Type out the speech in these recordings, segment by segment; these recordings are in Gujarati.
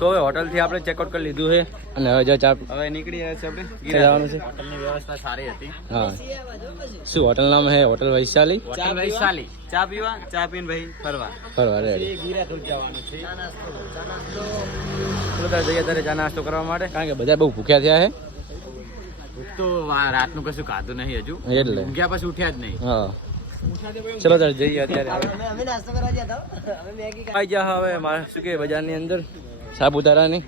તો હવે હોટલથી આપણે ચેકઆઉટ કરી લીધું છે અને હવે હવે નીકળી રહ્યા છે આપણે જવાનું છે. હોટલની વ્યવસ્થા સારી હતી. હા, શું હોટલ નામ છે? હોટલ વૈશાલી. હોટલ વૈશાલી. ચા પીવા, ચા પીને ભાઈ ફરવા રેડી. ગિરાધોધ જવાનું છે. જઈએ ત્યારે ચા નાસ્તો કરવા માટે, કારણ કે બધા બહુ ભૂખ્યા થયા છે. ભૂખ તો રાતનું કશું ખાધું નહીં હજુ, એટલે ઊંઘ્યા પછી ઉઠ્યા જ નહીં. હા, ચલો ત્યારે જઈએ. અત્યારે આવી જા હવે શું કે બજારની અંદર સાપુતારાની.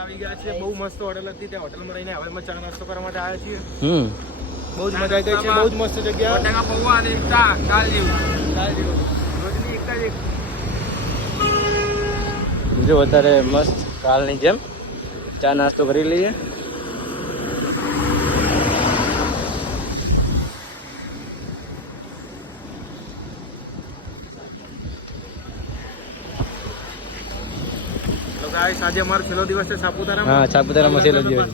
આવી ગયા છે. બહુ મસ્ત હોટલ હતી. ત્યાં હોટલમાં રહીને હવે ચા નાસ્તો કરવા માટે આવ્યા છીએ. બહુ જ મજા આવી ગઈ છે. બહુ જ મસ્ત જગ્યા. બટાકા પૌવા અને ચા કાલ જેવું રોજની એક જ એક. જો અત્યારે મસ્ત કાલની જેમ ચા નાસ્તો કરી લઈએ. આજે અમારો છેલ્લો દિવસ છે સાપુતારામાં. હા, સાપુતારામાં છેલ્લો દિવસ.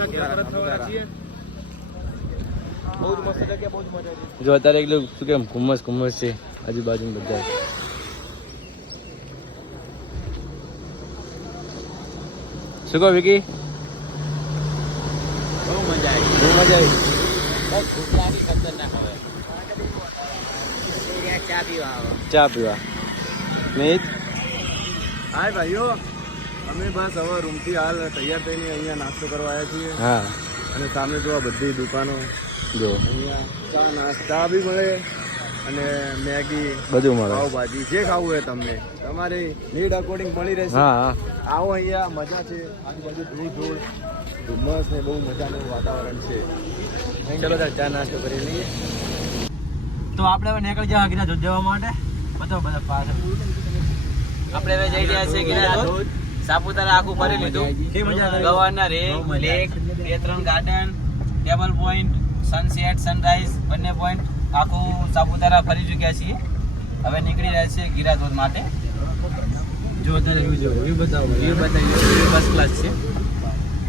બહુ જ મસ્ત જગ્યા, બહુ જ મજા આવી. જો અત્યારે એકલું શું કેમ ઘુમ્મસ છે આજુબાજુ બધા. શું કહો વિકી? બહુ મજા આવી. બહુ મજા આવી. બસ ભૂખ લાગી ખતરનાક. હવે ચા પીવા આવો. ચા પીવા. મિત હાય ભાઈઓ, અમે બસ હવે રૂમથી હાલ તૈયાર થઈને અહીંયા નાસ્તો કરવા આવ્યા છીએ. હા, અને સામે જો આ બધી દુકાનો, જો અહીંયા ચા નાસ્તા બી મળે અને મેગી, બધું મળે. પાવભાજી, જે ખાવું હોય તમને તમારી નીડ અકોર્ડિંગ મળી રહેશે. હા, આવો, અહીંયા મજા છે. આજુબાજુ ધૂળ ધુમ્મસ ને બહુ મજાનું વાતાવરણ છે. ચલો ત્યારે ચા નાસ્તો કરી લઈએ. તો આપણે હવે નીકળી જવા ગિરાધોધ જવા માટે. બધા પાછળ આપણે હવે જઈ રહ્યા છીએ ગિરાધોધ. સાપુતારા આખું ફરી લીધું. Governor lake, 2-3 garden, table point, sunset, sunrise બંને પોઈન્ટ આખું સાપુતારા ફરી ચૂક્યા છીએ. હવે નીકળી રહ્યા છીએ ગિરાધોધ માટે. જો અત્યારે વ્યૂ બતાવો. વ્યૂ ફર્સ્ટ ક્લાસ છે.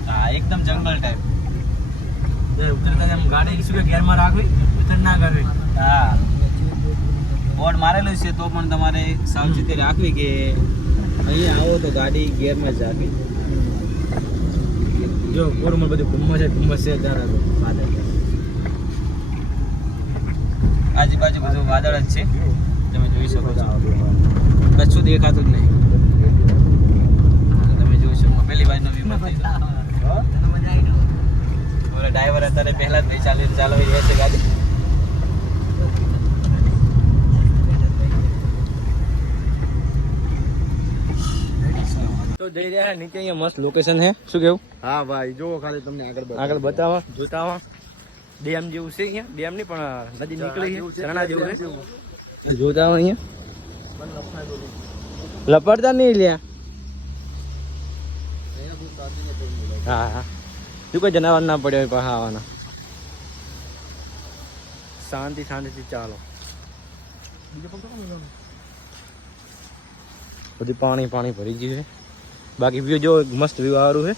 હા, એકદમ જંગલ ટાઈપ. ઉતરતા એમ ગાડી શું કે ગેરમાં રાખવી, ઉતર ના કરવી. હા, બોર્ડ મારેલું છે તો પણ તમારે સાવચેતી રાખવી કે અહીંયા આવો તો ગાડી ગેરમાં જ રાખવી. જો પૂરમાં બધું ઘુમ્મસ છે આજુબાજુ બધું વાદળ જ છે, તમે જોઈ શકો છો. કશું દેખાતું જ નહીં. તમે જોઈ શકો પહેલી બાજુનો વ્યૂ બતાવી દો. ડ્રાઈવર અત્યારે પહેલા જ ચાલવી રહ્યા છે ગાડી. તો જઈ રહ્યા નીચે. અહીંયા મસ્ત લોકેશન છે. શું કેવું? હા ભાઈ, જો ખાલી તમને આગળ બતાવવા જોતા ડેમ જેવું છે. અહીંયા ડેમ નહીં પણ નદી નીકળી છે, ઝરણા જેવું છે. જોતા અહીંયા લપડતા નહીં લ્યા. હા, શું કોઈ જનાવર ના પડ્યો હોય પાછા આવવાના. શાંતિથી ચાલો. બધું પાણી ભરી ગયું છે. બાકી વ્યૂ જો મસ્ત વ્યૂ સારું છે.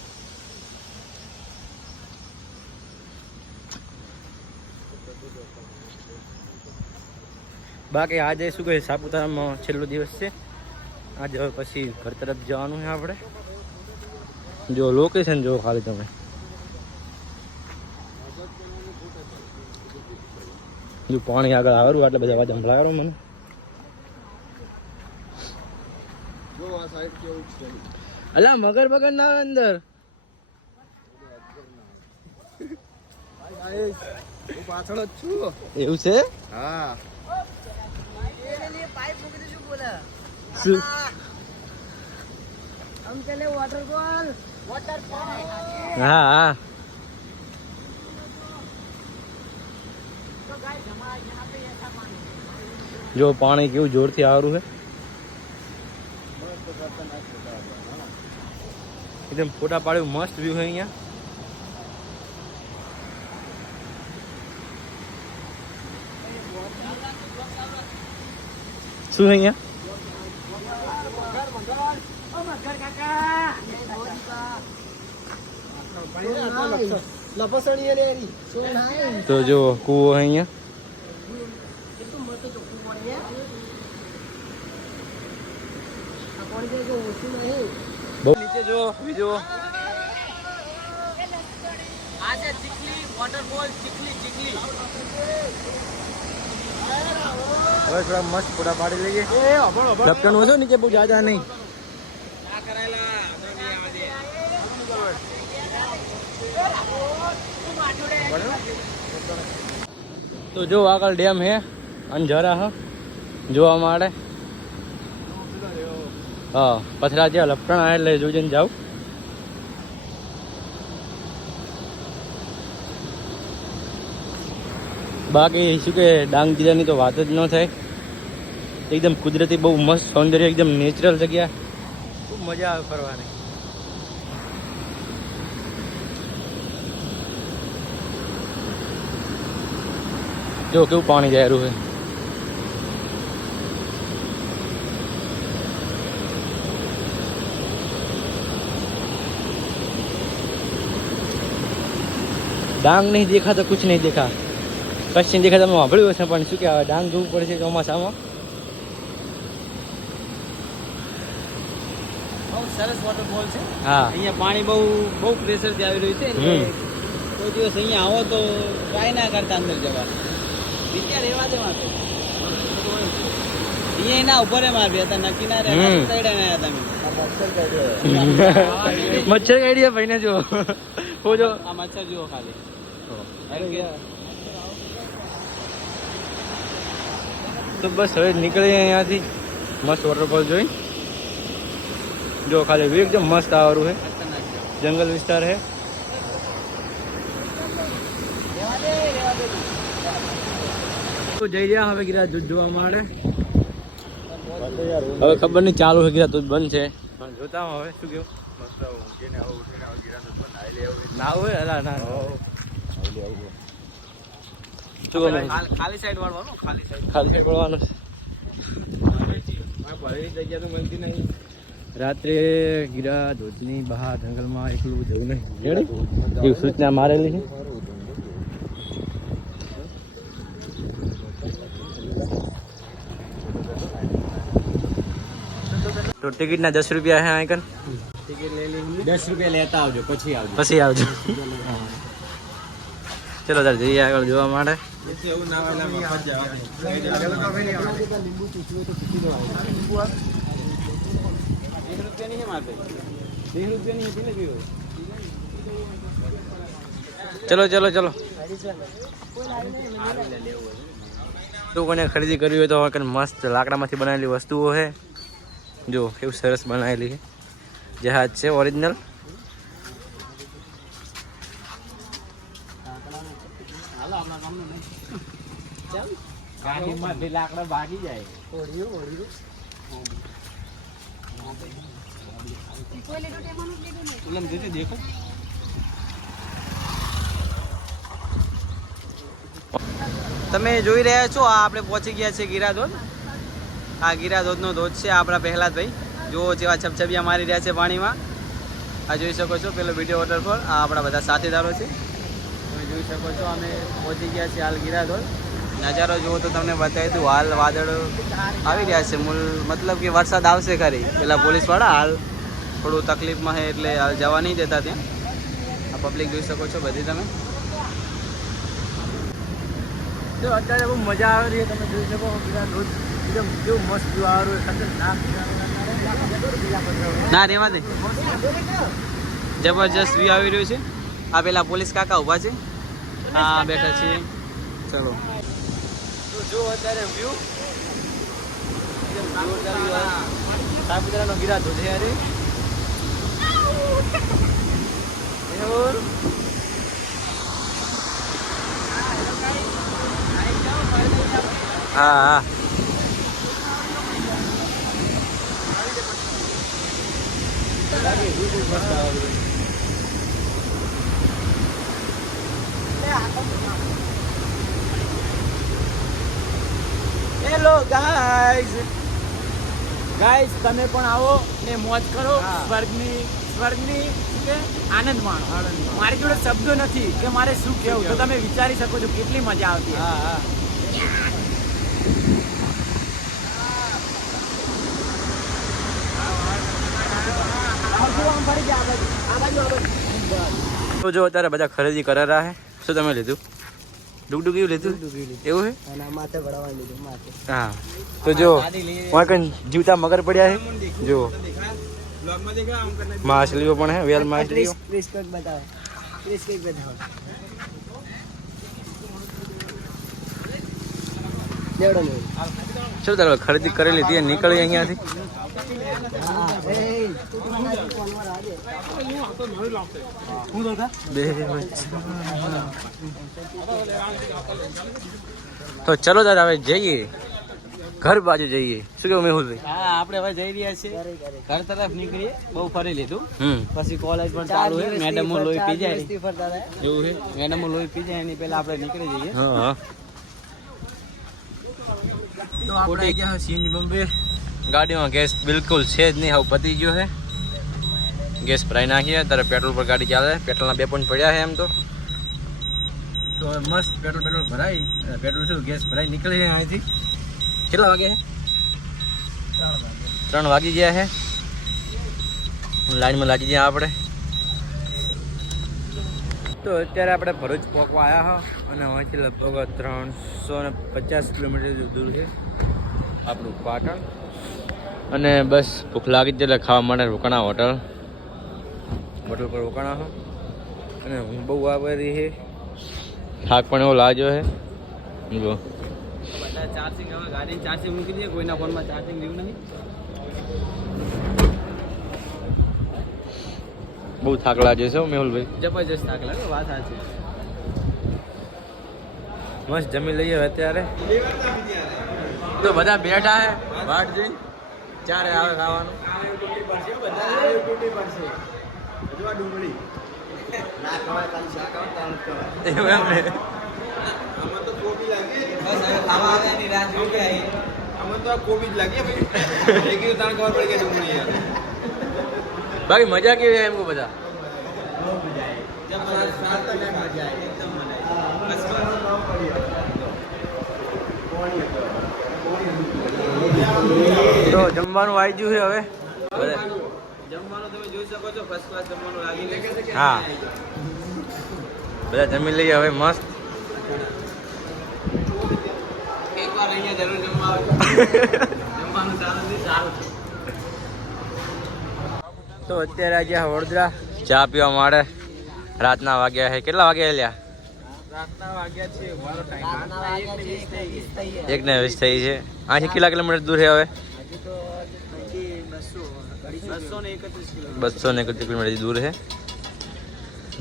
બાકી આજે શું કહે સાપુતારામાં છેલ્લો દિવસ છે. આજે હવે પછી ઘર તરફ જવાનું છે આપણે. જો લોકેશન જો ખાલી તમે. જો પાણી આગળ આવેલું એટલે બધા અવાજ સંભળાયો મને. અલા મગર બગર ના આવે અંદર. પાછળ જ છું. એવું છે? હા. હા. જો પાણી કેવું જોરથી આવરું છે. એકદમ ફોટા પાડ્યું મસ્ત વ્યૂ છે અહીંયા. શું છે અહીંયા? તો જો કૂવો અહીંયા. બહુ નીચે જો બીજું આ છે ચીકલી વોટરફોલ, ચીકલી હવે થોડા મસ્ત ફોટા પાડી લઈએ. લપટન ઓછો નીચે બહુ જાજા નહીં. આ કરાયેલા તો જો આગળ ડેમ હે અંજારા હ જોવા માટે. હા પથરા જ્યાં લપટણ આવે એટલે જોઈને જાવ. બાકી શું કે ડાંગ જિલ્લાની તો વાત જ ન થાય. એકદમ કુદરતી બહુ મસ્ત સૌંદર્ય, એકદમ નેચરલ જગ્યા, ખૂબ મજા આવે ફરવાની. જો કેવું પાણી જાય રહ્યું છે. ડાંગ નહીં દેખા તો કુછ નહીં દેખા. કચ્છ નહીં દેખા તમે સાંભળ્યું હશે, પણ શું કહેવાય ડાંગ જોવું પડશે ચોમાસામાં. બહુ સરસ વોટરફોલ છે. હા અહીંયા પાણી બહુ પ્રેશરથી આવી રહ્યું છે. એટલે કોઈ દિવસ અહીંયા આવો તો ટ્રાય ના કરતા અંદર જવાનું. વિચાર એવા દેવા તો અહીંયા ના ઉપર માર બે હતા નક્કી ના રહે સાઈડે ના હતા મચ્છર કાઢી ભાઈ ને જો જો આ મચ્છર જુઓ ખાલી. તો બસ હવે નીકળીએ અહીંયાથી મસ્ત વોટરફોલ જોઈ. જો ખાલી વ્યૂ એકદમ મસ્ત આવરું છે, જંગલ વિસ્તાર છે. તો જઈ રહ્યા હવે ગિરા દૂધ જોવા માટે. હવે ખબર નહીં ચાલુ છે ગિરા દૂધ બંધ છે, પણ જોતા હવે શું કેવું. ના હોય અલા ના ખાલી સાઈડ વાળવાનું ખાલી સાઈડ ખાલી પડવાનું. રાત્રે ગિરા ધોધની બહાર જંગલમાં એકલું જવું નહીં એવી સૂચના મારેલી છે. તો ટિકિટના 10 રૂપિયા છે આઈકન. ટિકિટ લઈ લીધી. 10 રૂપિયા લેતા આવજો, પછી આવજો. ચલો તાર જઈએ આગળ જોવા માટે. એવું ના હોય મફત ચલો ચલો ચલો. લોકોને ખરીદી કરવી હોય તો મસ્ત લાકડામાંથી બનાવેલી વસ્તુઓ છે. જો કેવું સરસ બનાવેલી છે. જહાજ છે ઓરિજિનલ. લાકડા ભાગી જાય. દેખો તમે જોઈ રહ્યા છો આ આપણે પહોંચી ગયા છે ગિરાધોધ. આ ગિરાધોધનો ધોધ છે આપણા પ્રહલાદભાઈ. જો જેવા છપછપિયા મારી રહ્યા છે પાણીમાં. આ જોઈ શકો છો પેલો વિડીયો વોટરફોલ. આ આપણા બધા સાથીદારો છે. તમે જોઈ શકો છો અમે પહોંચી ગયા છીએ હાલ ગિરાધોધ. નજારો જુઓ તો તમને બતાવી દઉં. હાલ વાદળ આવી રહ્યા છે. મતલબ કે વરસાદ આવશે ખરી. પેલા પોલીસવાળા હાલ થોડું તકલીફમાં છે એટલે હાલ જવા નહીં દેતા ત્યાં. આ પબ્લિક જોઈ શકો છો બધી તમે. જો અત્યારે બહુ મજા આવે રહી. તમે જોઈ શકો ગિરાધોધ એકદમ કેવું મસ્ત વ્યૂ આવે ખતરનાક. ના રેવા દે. જબરજસ્ત વ્યૂ આવી રહ્યું છે. આ પેલા પોલીસ કાકા ઊભા છે. હા બેઠા છે. ચલો જો અત્યારે વ્યૂ સાપુતારાનો ગિરાધોધ છે. અરે હા હા હેલો ગાઈઝ તમે પણ આવો ને મોજ કરો. સ્વર્ગની કે આનંદ માણો. મારી જોડે શબ્દો નથી કે મારે શું કહેવું. તો તમે વિચારી શકો છો કેટલી મજા આવતી. હા હા તો જો અત્યારે બધા ખરીદી કરી રહ્યા છે. શું તમે લીધું? ડુગડુગિયું લીધું? એવું છે? હા. તો જો કઈ જીવતા મગર પડ્યા છે. જો માછલીઓ પણ હે, વેલ માછલીઓ. શું તારે ખરીદી કરી લીધી? નીકળી અહીંયાથી. તો ચલો દાદા હવે જઈએ ઘર બાજુ જઈએ. શું કેવું મેહુલભાઈ? હા, આપણે હવે જઈ રહ્યા છીએ ઘર તરફ નીકળીએ. બહુ ફરી લીધું, પછી કોલેજ પણ ચાલુ છે. મેડમો લોહી પી જાય એવું છે. મેડમો લોહી પી જાય એની પહેલા આપણે નીકળી જઈએ. હા. તો આપણે આવી ગયા સીએનજી બોમ્બે. ગાડીમાં ગેસ બિલકુલ છે જ નહીં, હવે પતી ગયો છે. ગેસ ભરાઈ નાખીએ ત્યારે પેટ્રોલ પર ગાડી ચાલે. પેટ્રોલના 2 પોઈન્ટ પડ્યા છે એમ તો મસ્ત પેટ્રોલ ભરાઈ. પેટ્રોલ શું ગેસ ભરાઈ નીકળી જાય અહીંથી. કેટલા વાગે છે? 3 વાગી ગયા છે. લાઈનમાં લાગી ગયા આપણે. તો અત્યારે આપણે ભરૂચ પહોંચવા આવ્યા હા, અને અહીંથી લગભગ 350 કિલોમીટર દૂર છે આપણું પાટણ. અને બસ ભૂખ લાગી જ એટલે ખાવા માટે રોકાણા હોટલ પર રોકાણા હો. અને હું બહુ આવેલી છે, થાક પણ એવો લાગ્યો છે. જો બધા ચાર્જિંગ, હવે ગાડી ચાર્જિંગ મૂકી દઈએ. કોઈના ફોનમાં ચાર્જિંગ લેવું નહીં. બહુ થાક લાગે છે મેહુલભાઈ. જબરજસ્ત થાક લાગે, વાત સાચી. મસ્ત જમી લઈએ અત્યારે. તો બધા બેઠા હે વાટ જોઈને. ચારે આવે ખાવાનું. બાકી મજા કેવી એમ કો બધા? તો જમવાનું આવી ગયું છે હવે. જમવાનું તમે જોઈ શકો છો, ફર્સ્ટ ક્લાસ જમવાનું લાગી ગયું છે. હા, બધા જમી લઈએ હવે મસ્ત. એકવાર અહીંયા જરૂર જમવા આવે. જમવાનું સારું છે. તો અત્યારે આજે વડોદરા ચા પીવા માટે. રાતના વાગ્યા છે. કેટલા વાગ્યા લ્યા? રાતના વાગ્યા છે 1:20 1:20 થઈ છે. અહીંથી કેટલા કિલોમીટર દૂર છે હવે? 231 કિલોમીટર દૂર છે.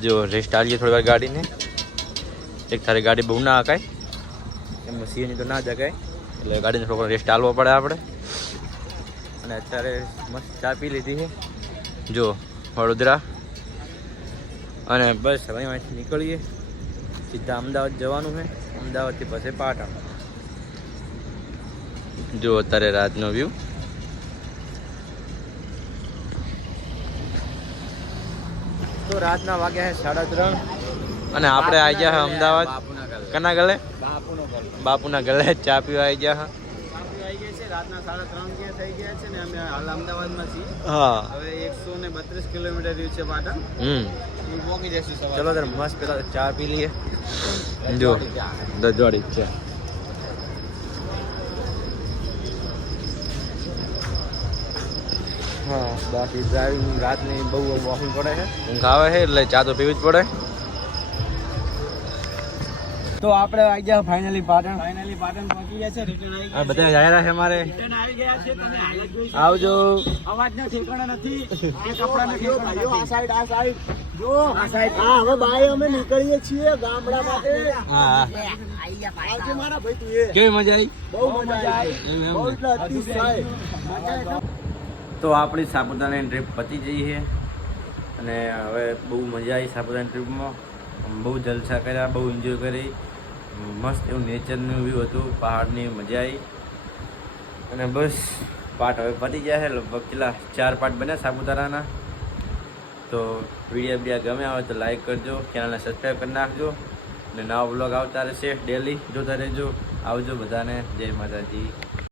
જો રેસ્ટ આલીએ થોડી વાર ગાડીને. એક તારી ગાડી બહુ ના હકાય, એમાં સીએનજી તો ના જગાય, એટલે ગાડીને થોડો રેસ્ટ આલવો પડે આપણે. અને અત્યારે મસ્ત ચા પી લીધી છે જો વડોદરા. અને બસ હવે અહીંથી નીકળીએ, સીધા અમદાવાદ જવાનું છે. અમદાવાદથી પછી પાટણ. જો અત્યારે રાતનો વ્યૂ. તો રાતના વાગ્યા છે 3:30 અને આપણે આવી ગયા છે અમદાવાદ. કના ગલે? બાપુના ગલે ચા પીવા આવી ગયા. રાતના 3:30 થઈ ગયા છે ને અમે હાલ અમદાવાદમાં છીએ. હા, હવે 132 કિલોમીટર રહ્યું છે પાટણ. પહોંચી જઈશું સવારે. ચલો ત્યારે મસ્ત પેલા ચા પી લઈએ. જો દજવાડી ચા. હા, બાકી ડ્રાઇવિંગ રાતની બહુ વોકિંગ પડે છે, ઊંઘ આવે છે, એટલે ચા તો પીવી જ પડે. તો આપણે આવી ગયા ફાઇનલી પાટણ. પહોંચી ગયા છે. રિટર્ન આવી આ બધા આવ્યા છે અમારે. રિટર્ન આવી ગયા છે. તમે હાલત જોઈ શકો. આવજો. અવાજના ઠેકાણા નથી. આ કપડાના ઠેકાણા નથી. આ સાઈડ જો આ સાઈડ. હા, હવે ભાઈ અમે નીકળીએ છીએ ગામડા માટે. હા, આજે મારા ભાઈ તું એ કેવી મજા આવી? બહુ મજા આવી. બહુ એટલે અતિશય. તો આપણી સાપુતારાની ટ્રીપ પતી જઈ છે. અને હવે બહુ મજા આવી સાપુતારાની ટ્રીપમાં. બહુ જલસા કર્યા, બહુ એન્જોય કરી. મસ્ત એવું નેચરનું વ્યૂ હતું, પહાડની મજા આવી. અને બસ પાર્ટ હવે પતી ગયા છે. લગભગ કેટલા 4 પાર્ટ બન્યા સાપુતારાના. તો વિડીયો ગમે આવે તો લાઈક કરજો, ચેનલને સબસ્ક્રાઈબ કરી નાખજો. અને નવા બ્લોગ આવતા રહેશે, ડેલી જોતા રહેજો. આવજો બધાને. જય માતાજી.